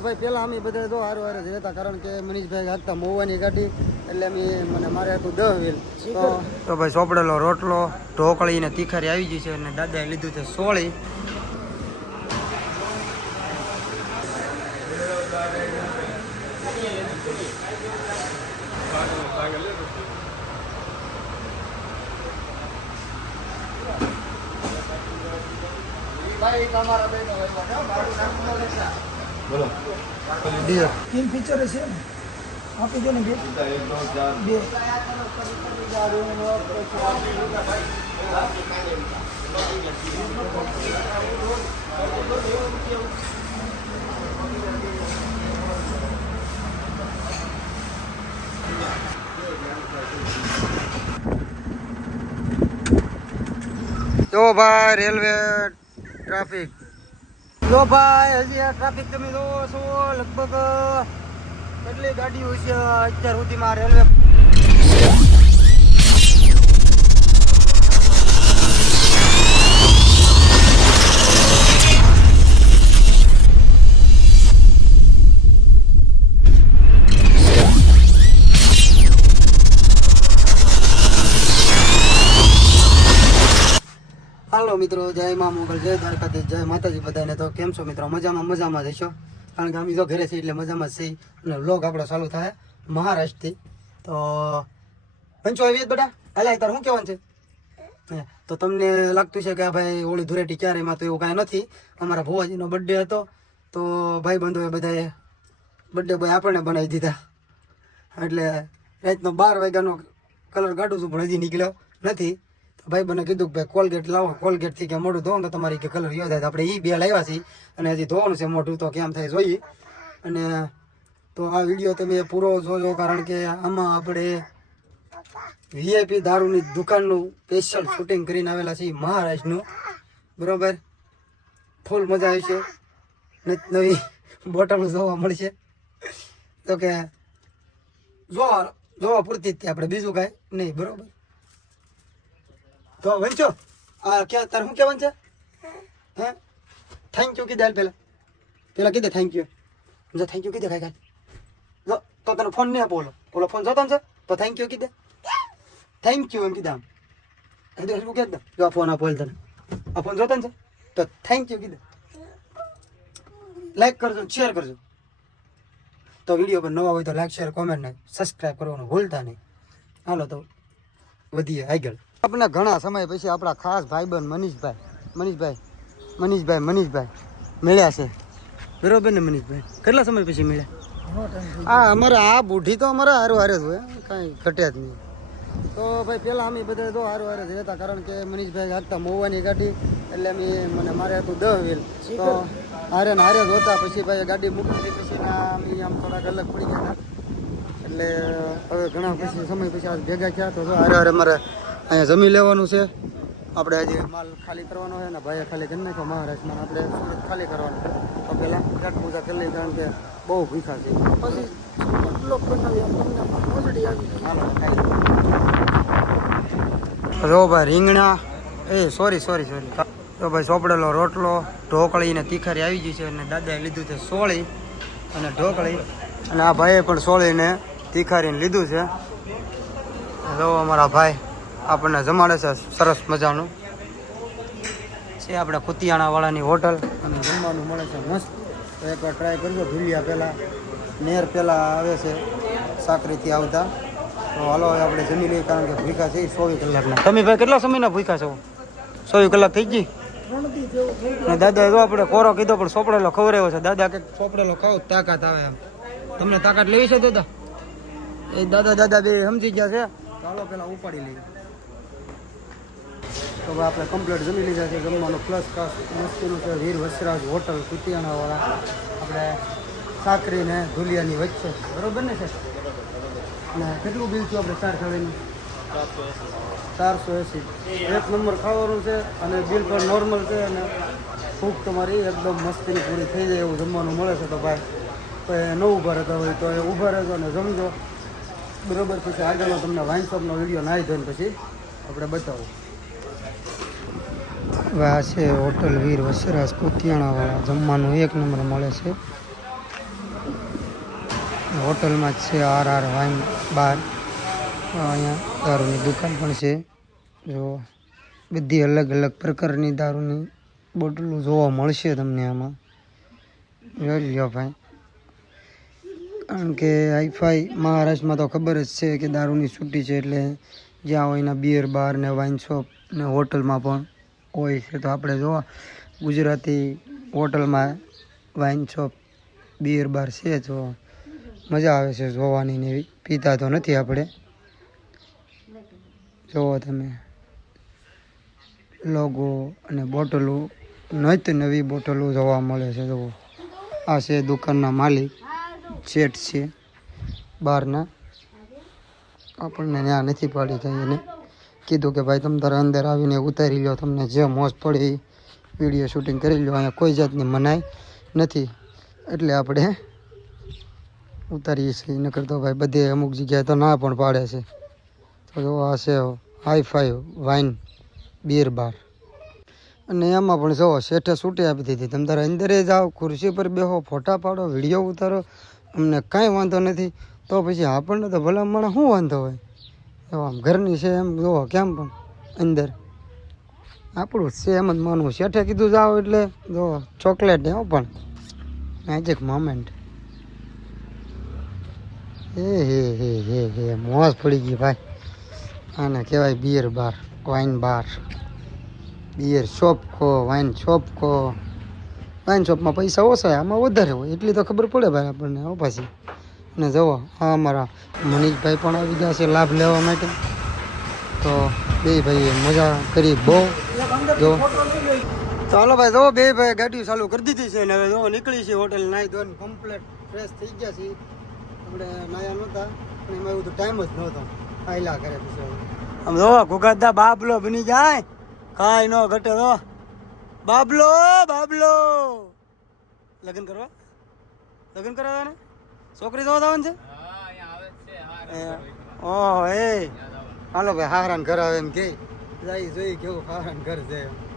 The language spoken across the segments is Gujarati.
ભાઈ પેલા અમે બધા તો હારું હારે જ રહેતા કારણ કે મનીષભાઈ હાકતા મોવાની ગાડી એટલે અમે મને મારે હતું દહ વેલ તો તો ભાઈ ચોપડેલો રોટલો ઢોકળી ને તીખારી આવી ગઈ છે અને દાદાએ લીધું છે સોળી. ભાઈ તમારા બેનો મારું નામ બોલો. તીન ફીચર છે ને આપી દો ને બે. બે. તો ભાઈ રેલવે ટ્રાફિક. જો ભાઈ, હજી આ ટ્રાફિક તમે જોવો છો, લગભગ, કેટલી ગાડીઓ છે અત્યાર સુધીમાં રેલવે હાલો મિત્રો, જય મા મોગલ, જય દ્વારકાધીશ, જય માતાજી બધાને. તો કેમ છો મિત્રો? મજામાં મજામાં જ કારણ કે અમે તો ઘરે છીએ એટલે મજામાં જ છીએ. અને લોક આપણો ચાલુ થાય મહારાષ્ટ્રથી. તો પંચો આવી બધા હાલે તાર શું કહેવાનું છે? તો તમને લાગતું છે કે ભાઈ ઓળી ધૂરેટી ક્યારે? એમાં તો એવું કાંઈ નથી. અમારા ભુવાજીનો બર્થડે હતો. તો ભાઈ બંધુએ બધાએ બર્થડે બોય આપણને બનાવી દીધા. એટલે રાતનો બાર વાગ્યાનો કલર કાઢું છું, પણ હજી નીકળ્યો નથી. ભાઈ મને કીધું કે ભાઈ કોલગેટ લાવો. કોલગેટથી કે મોઢું ધોવું તો તમારી કે કલર યો થાય આપણે એ બે લાવ્યા છીએ. અને હજી ધોવાનું છે મોઢું, તો કેમ થાય જોઈએ. અને તો આ વીડિયો તમે પૂરો જોજો, કારણ કે આમાં આપણે વીઆઈપી દારૂની દુકાનનું સ્પેશિયલ શૂટિંગ કરીને આવેલા છીએ મહારાષ્ટ્રનું બરાબર? ફૂલ મજા આવી છે નવી બોટલ જોવા મળશે. તો કે જોવા જોવા પૂરતી જ આપણે બીજું કાંઈ નહીં. બરોબર? તો વંચો. આ કે તાર શું કહેવાનું છે? હે? થેન્ક યુ કીધે હાલ પહેલાં પહેલાં કીધે થેન્ક યુ જો થેન્ક યુ કીધે કાંઈ કાંઈ. જો, તો તને ફોન નહીં આપો ઓલો. ઓલો ફોન જોતો ને છે? તો થેન્ક યુ કીધે. થેન્ક યુ એમ કીધા આમ. હૃદય શું કહે જો, આ ફોન આપો તને. આ ફોન જોતો ને છે? તો થેન્ક યુ કીધે. લાઈક કરજો શેર કરજો. તો વીડિયો પર નવા હોય તો લાઈક શેર કોમેન્ટ ને સબસ્ક્રાઈબ કરવાનું ભૂલતા નહીં. હાલો તો, વધીએ આગળ. આપણે ઘણા સમય પછી આપણા ખાસ ભાઈબંધ મનીષભાઈ મનીષભાઈ મનીષભાઈ મનીષભાઈ મળ્યા છે. બરોબર ને મનીષભાઈ? કેટલા સમય પછી મળ્યા? આ અમારે, આ બુઢી તો અમારે હારું હારે જ હોય, કાંઈ ઘટ્યા જ નહીં. તો ભાઈ પહેલાં અમે બધા તો હારું હારે જ રહેતા, કારણ કે મનીષભાઈ હાંકતા મોવાની ગાડી, એટલે અમે મને મારે હતું દહ વેલ તો હારે ને હારે જ હોતા, પછી ભાઈ ગાડી મૂકી દીધી, પછી અમે આમ થોડાક અલગ પડી ગયા એટલે હવે ઘણા પછી સમય પછી આજ ભેગા થયા તો હારે હારે મારે અહીંયા જમી લેવાનું છે. આપણે હજી માલ ખાલી કરવાનો છે ને ભાઈએ ખાલી કરી નાખ્યો મહારાષ્ટ્રમાં. આપણે સુરત ખાલી કરવાનું. તો પહેલાં ઘટ પૂજા કરી લઈએ કારણ કે બહુ ભૂખા છે. પછી રો ભાઈ રીંગણા. એ સોરી સોરી સોરી તો ભાઈ ચોપડેલો રોટલો ઢોકળી ને તીખારી આવી ગઈ છે અને દાદાએ લીધું છે સોળી અને ઢોકળી. અને આ ભાઈએ પણ સોળીને તીખારીને લીધું છે. જો અમારા ભાઈ આપણને જમાડે છે સરસ મજાનું. છે આપણે કુતિયાણાવાળાની હોટલ અને જમવાનું મળે છે મસ્ત. તો એકવાર ટ્રાય કરજો. ભૂલિયા પહેલાં નેર પહેલાં આવે છે સાકરીથી આવતા. તો હાલો, હવે આપણે જમી લઈએ કારણ કે ભૂખા છે ચોવીસ કલાકના. તમે ભાઈ કેટલા સમયના ભૂખા છો? ચોવીસ કલાક થઈ ગઈ? અને દાદા જો આપણે કોરો કીધો, પણ સોપડેલો ખવડાવ્યો છે. દાદા કે સોપડેલો ખાવ, તાકાત આવે એમ. તમને તાકાત લેવી છે દાદા? એ દાદા દાદા બે સમજી ગયા છે. ચાલો પેલા ઉપાડી લઈએ. તો ભાઈ આપણે કમ્પ્લીટ જમી લીધા છે. જમવાનું પ્લસ મસ્તીનું છે. વીર વસરાજ હોટલ, કુતિયાણાવાળા. આપણે સાકરી ને ધુલિયાની વચ્ચે. બરોબર ને છે? ને કેટલું બિલ થયું આપણે ચાર થાળીનું ચારસો એંસી. એક નંબર ખાવાનું છે અને બિલ પણ નોર્મલ છે અને ભૂખ તમારી એકદમ મસ્તીની પૂરી થઈ જાય એવું જમવાનું મળે છે તો ભાઈ. કોઈ ન ઊભા રહેતા હોય તો એ ઊભા રહેજો અને જમજો. બરોબર, પછી આગળનો તમને વાઇન શોપનો વીડિયો નાહી ધોઈને પછી આપણે બતાવું. હવે આ છે, હોટલ વીર વસરાજ કુતિયાણાવાળા. જમવાનું એક નંબર મળે છે. હોટલમાં જ છે આર આર વાઇન બાર. અહીંયા દારૂની દુકાન પણ છે. જો, બધી અલગ અલગ પ્રકારની દારૂની બોટલો જોવા મળશે તમને આમાં. જોઈ લ્યો ભાઈ. કારણ કે હાઈફાઈ મહારાષ્ટ્રમાં તો ખબર જ છે કે દારૂની છૂટી છે એટલે જ્યાં હોય એના બિયર બાર ને વાઇન શોપ ને હોટલમાં પણ. હોય છે, તો આપણે જોવા. ગુજરાતી હોટલમાં વાઇન શોપ બીયર બાર છે તો મજા આવે છે જોવાની ને એવી. પીતા તો નથી આપણે. જોવો તમે. લોગો અને બોટલો નત નવી બોટલો જોવા મળે છે જુઓ આ છે દુકાનના માલિક. શેઠ છે બહારના આપણને ત્યાં નથી પાડી થઈ એને કીધું કે ભાઈ, તમે તારે અંદર આવીને ઉતારી લો તમને જે મોજ પડે એ વીડિયો શૂટિંગ કરી લો અહીંયા કોઈ જાતની મનાઈ નથી. એટલે આપણે ઉતારીએ છીએ. નકર તો ભાઈ, બધે અમુક જગ્યાએ તો ના પણ પાડે છે. તો જો આ છે hi fi wine beer bar અને એમાં પણ જુઓ શેઠે છૂટી આપી દીધી. તમે તારે અંદરે જાઓ ખુરશી પર બેહો, ફોટા પાડો વીડિયો ઉતારો. અમને કાંઈ વાંધો નથી. તો પછી આપણને તો ભલામણ શું વાંધો હોય? એવો આમ ઘરની છે એમ જોવો કેમ પણ અંદર. આપણું જ છે એમ જ માનવું. શેઠે કીધું જાઓ એટલે જો ચોકલેટ ને પણ. મેજિક મોમેન્ટ હે હે હે હે હે, મોજ પડી ગઈ ભાઈ. આને કહેવાય beer bar wine bar beer shop કહો વાઇન શોપ કહો વાઇન શોપમાં પૈસા ઓછા આમાં વધારે હોય. એટલી તો ખબર પડે ભાઈ આપણને, હો પાછી. અને જુઓ હા અમારા મનીષભાઈ પણ આવી ગયા છે લાભ લેવા માટે. તો બે ભાઈએ મજા કરી બહુ. જો. ચાલો ભાઈ જો બે ભાઈ ગાડી ચાલુ કરી દીધી છે ને હવે જો નીકળી છે હોટેલ નાહી ધોઈને કમ્પ્લેટ ફ્રેશ થઈ ગયા છે આપણે નાયા નહોતા, પણ એમાં એવું તો ટાઈમ જ નહોતો. આયલા કરે પછી આમ જો ગુગાદા બાબલો બની જાય. કાંઈ નો ઘટે તો બાબલો બાબલો. લગ્ન કરવા? લગ્ન કરવા ને છોકરી જોવા જવાનું છે? ઓહો, એ. હાલો ભાઈ હારાન ઘર આવે એમ કે. જાય જોઈ કેવું હારાન ઘર છે.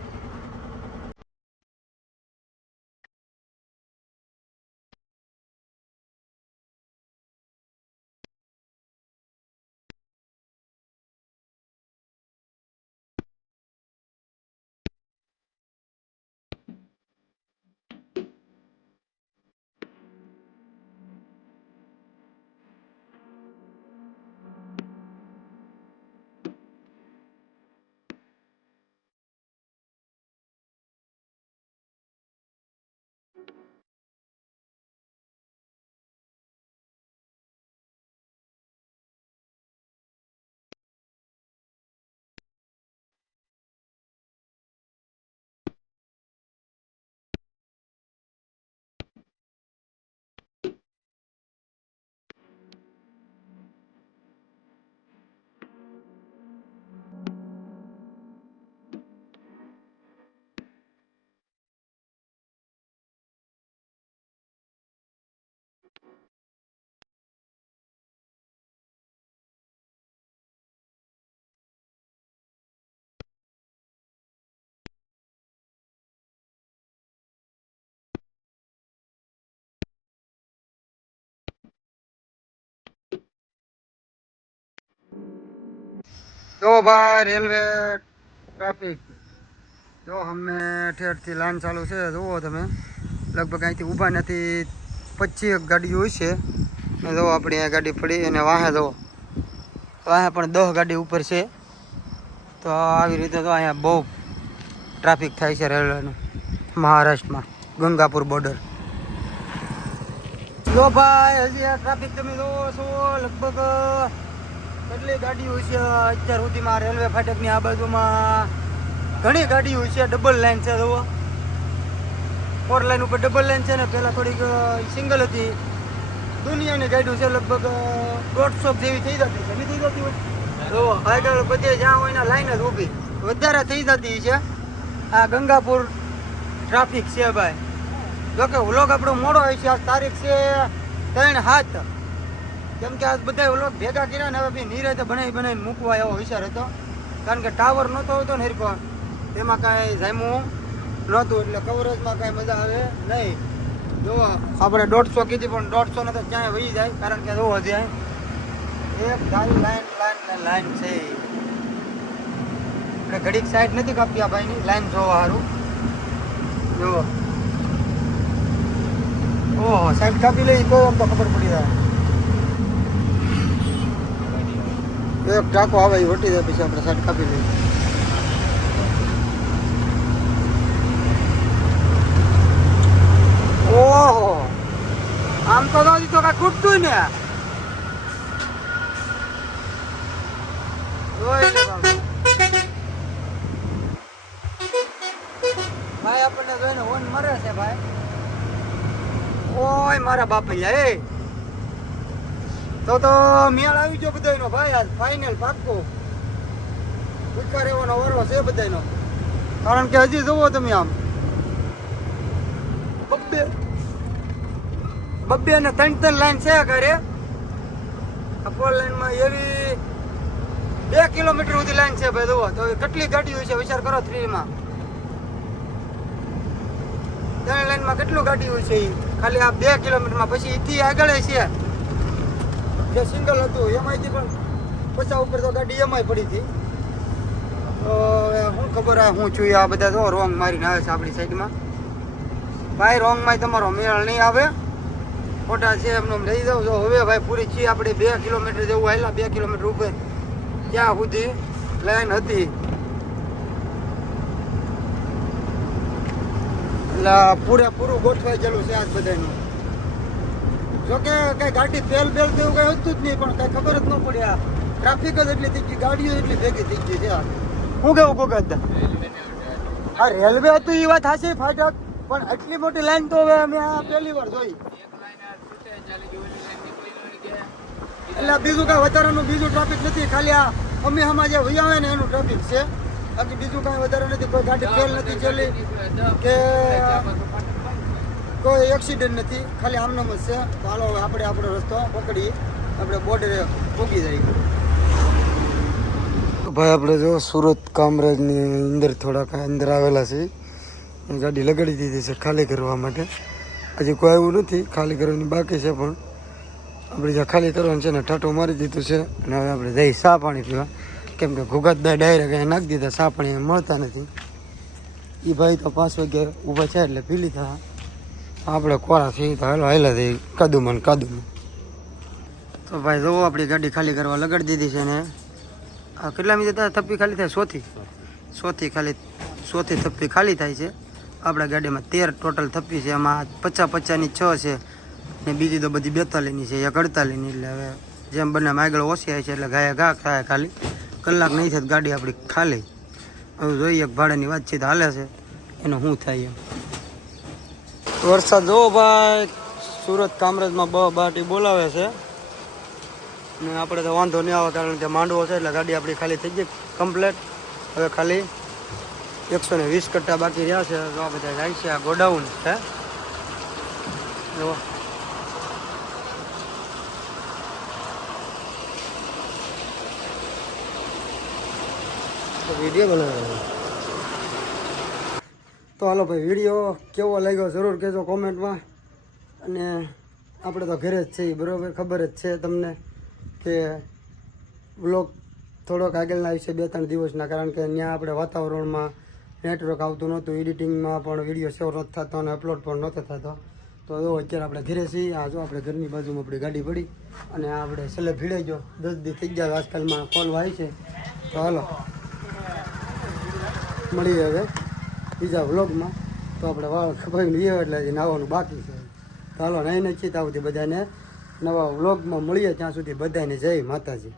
જો ભાઈ રેલવે ટ્રાફિક. જો અમે ઠેરથી લાઈન ચાલુ છે, જુઓ તમે. લગભગ અહીંથી ઊભા નથી, પચીસ ગાડીઓ છે. જુઓ આપણી આ ગાડી પડી અને વાહે જુઓ વાહે પણ દસ ગાડી ઉપર છે. તો આવી રીતે તો અહીંયા બહુ ટ્રાફિક થાય છે રેલવેનું, મહારાષ્ટ્રમાં, ગંગાપુર બોર્ડર જો ભાઈ, હજી આ ટ્રાફિક તમે જુઓ છો, લગભગ કેટલી ગાડીઓ છે? અત્યાર સુધીમાં રેલવે ફાટકની આ બાજુમાં ઘણી ગાડીઓ છે. ડબલ લાઈન છે, જુઓ. ફોર લાઈન ઉપર ડબલ લાઈન છે ને પહેલાં થોડીક સિંગલ હતી. દુનિયાની ગાડીઓ છે લગભગ દોઢસો જેવી થઈ જતી છે. થઈ જતી હોય? જુઓ, આગળ બધે જ્યાં હોય ને લાઈન જ ઊભી. વધારે થઈ જતી છે. આ ગંગાપુર ટ્રાફિક છે, ભાઈ. જોકે વ્લોગ આપણો મોડો હોય છે. આ તારીખ છે ત્રણ સાત. કેમ કે આજ બધા ઓલો ભેગા કર્યા ને હવે બી તો બનાવી બનાવીને મૂકવા એવો વિચાર હતો. કારણ કે ટાવર નહોતો હોતો ને હિરકો. તેમાં કાંઈ જામ્યું નહોતું, એટલે કવરેજમાં કાંઈ મજા આવે નહીં. જો, આપણે દોઢસો કીધી, પણ દોઢસો ને તો ક્યાંય વહી જાય, કારણ કે જો હજી એક ધારી લાઈન લાઈન ને લાઈન છે. આપણે ઘડીક સાઈડ નથી કાપી આ ભાઈની, લાઈન જોવા સારું જો. ઓહો સાઈડ કાપી લઈ, તો તો ખબર પડી જાય. એક ટાંકો આવે એ વટી જાય પછી આપણે સાઈડ કાપી લઈએ. ઓહો! આમ તો દાદી તો કઈ ખૂટતું ને લે. ભાઈ આપણને જોઈને હોન મરે છે ભાઈ. ઓય મારા બાપૈયા એ. તો તો મેળ આવી ગયો બધાયનો. ભાઈ આજ ફાઇનલ પાક્કો. ઉકાર એવાનો વરવો છે બધાયનો. કારણ કે હજી જુઓ તમે આમ. બબ્બે. બબ્બે ને ત્રણ ત્રણ લાઈન છે ઘરે. આ ફોર લાઈનમાં એવી બે કિલોમીટર સુધી લાઈન છે ભાઈ, જુઓ. તો કેટલી ગાડી હોય છે, વિચાર કરો થ્રીમાં ત્રણ લાઈનમાં કેટલું ગાડી હોય છે એ ખાલી આ બે કિલોમીટરમાં પછી ઈથી આગળ છે. જે સિંગલ હતું એમાંયથી પણ પચાસ ઉપર તો ગાડી એમાંય પડી હતી. તો શું ખબર આ હું છું, આ બધા તો રોંગ મારીને આવે છે આપણી સાઈડમાં ભાઈ રોંગમાં તમારો મેળ નહીં આવે. ખોટા છે એમને લઈ દઉં તો હવે ભાઈ, પૂરી છીએ આપણે બે કિલોમીટર જેવું આવેલા બે કિલોમીટર ઉપર. ત્યાં સુધી લાઈન હતી. એટલે પૂરેપૂરું ગોઠવાઈ ગયેલું છે આજ બધાનું જોકે કઈ ગાડી ફેલ બેલ તો એવું કઈ હતું જ નહીં પણ કઈ ખબર જ ન પડી આ ટ્રાફિક જ એટલી થઈ ગઈ ગાડીઓ એટલી ભેગી થઈ ગઈ છે હું શું કેવું ભોગત આ રેલવે હતું એ વાત હાશે ફાટક પણ આટલી મોટી લાઈન તો હવે અમે આ પહેલી વાર જોઈ. એટલે બીજું કાંઈ વધારાનું બીજું ટ્રાફિક નથી ખાલી આ અમે આમાં જે હોય આવે ને એનું ટ્રાફિક છે. બાકી બીજું કાંઈ વધારે નથી કોઈ ગાડી ફેલ નથી ચેલી કે કોઈ એક્સિડન્ટ નથી. ખાલી આમનામ જ છે. તો હાલો હવે આપણે આપણો રસ્તો પકડી આપણે બોર્ડરે પહોંચી જઈએ ભાઈ, આપણે જો સુરત કામરાજની અંદર થોડાક અંદર આવેલા છે ગાડી લગાડી દીધી છે ખાલી કરવા માટે. હજી કોઈ આવ્યું નથી. ખાલી કરવાની બાકી છે પણ આપણે જ્યાં ખાલી કરવાનું છે ને ટાટો મારી દીધું છે. અને હવે આપણે જઈ સા પાણી પીવા. કેમ કે ઘોઘાતદાર ડાયરેક્ટ અહીંયા નાખી દીધા. સા પાણી મળતા નથી. એ ભાઈ તો પાંચ વાગ્યા ઊભા છે એટલે પી લીધા. આપણે કોરા થઈ તો હાલો હેલા થઈ કાદુમાં ને કાદુમાં તો ભાઈ જો આપણી ગાડી ખાલી કરવા લગાડી દીધી છે ને. આ કેટલા મિનિટ થપ્પી ખાલી થાય? સોથી? સોથી ખાલી, સોથી થપ્પી ખાલી થાય છે. આપણા ગાડીમાં તેર ટોટલ થપ્પી છે. એમાં પચાસ પચાસની છ છે. ને બીજી તો બધી બેતાલીની છે, એક અડતાલીની એટલે હવે જેમ બંને આગળ ઓછી આવે છે, એટલે ગાયા ઘા થાય ખાલી. કલાક નહીં થાય ગાડી આપણી ખાલી. હવે જોઈએ ભાડાની વાતચીત હાલે છે. એનું શું થાય એમ. વરસાદ જોવો ભાઈ, સુરત કામરેજમાં બ બાટી બોલાવે છે. ને આપણે તો વાંધો નહીં આવે કારણ કે માંડવો છે એટલે ગાડી આપણી ખાલી થઈ ગઈ કમ્પ્લેટ હવે ખાલી એકસો ને વીસ કટ્ટા બાકી રહ્યા છે. તો આ બધા જાય છે, આ ગોડાઉન છે. જુઓ વીડિયો બનાવ્યો તો હાલો ભાઈ, વીડિયો કેવો લાગ્યો જરૂર કહેજો કોમેન્ટમાં. અને આપણે તો ઘરે જ છીએ બરાબર? ખબર જ છે તમને કે બ્લોગ થોડોક આગળના વિશે બે ત્રણ દિવસના, કારણ કે ત્યાં આપણે વાતાવરણમાં નેટવર્ક આવતું નહોતું, એડિટિંગમાં પણ વીડિયો સેવ નથી થતો અને અપલોડ પણ નહોતો થતો. તો જો અત્યારે આપણે ઘરે છીએ, આ જો આપણે ઘરની બાજુમાં આપણી ગાડી પડી અને આપણે છેલ્લે ભીડાઈ ગયો. દસ દી થઈ ગયા આજકાલમાં કોલ વાય છે. તો હાલો, મળીએ હવે. બીજા વ્લોગમાં, તો આપણે વાળ ખપાવીને લઈએ એટલે હજી નાવાનું બાકી છે. તો હાલો નહીં નથી ત્યાં સુધી બધાને નવા વ્લોગમાં મળીએ, ત્યાં સુધી બધાને જય માતાજી.